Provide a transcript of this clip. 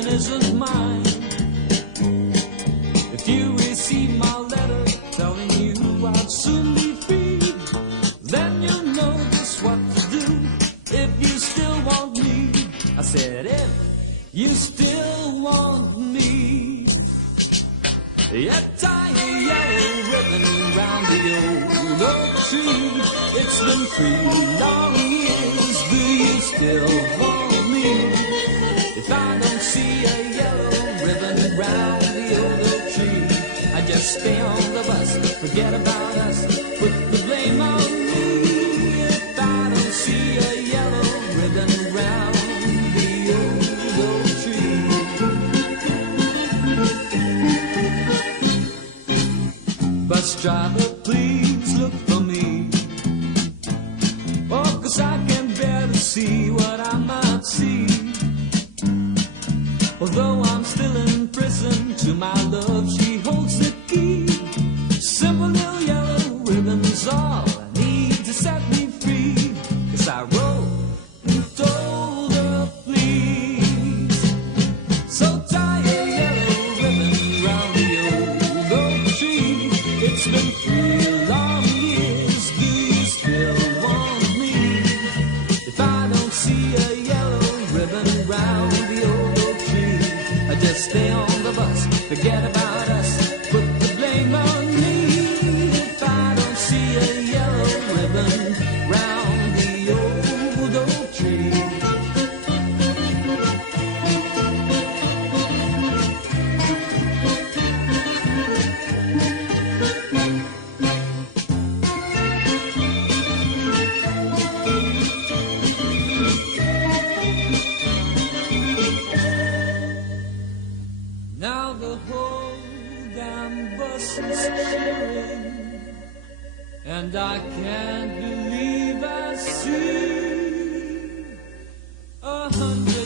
ribbon isn't mine. If you receive my letter telling you I'd soon be free, then you'll know just what to do if you still want me. I said, if you still want me, you tie a yellow ribbon round the old oak tree. It's been 3 long years, do you still want me? If I don't see a yellow ribbon round the old oak tree, I just stay on the bus, forget about us, put the blame on me. If I don't see a yellow ribbon round the old oak tree. Bus driver, please look for me. Oh, 'cause I can barely see what I might see. Although I'm still in prison, to my love she holds the key. Simple little yellow ribbon's all I need to set me free. 'Cause I wrote and told her please. So tie a yellow ribbon round the old oak tree. It's been 3 long years, do you still want me? If I don't see a yellow ribbon round the old oak tree, I just stay on the bus, forget about us, put the blame on me. If I don't see a yellow ribbon round the old oak tree. Now the whole damn bus is cheering, and I can't believe I see 100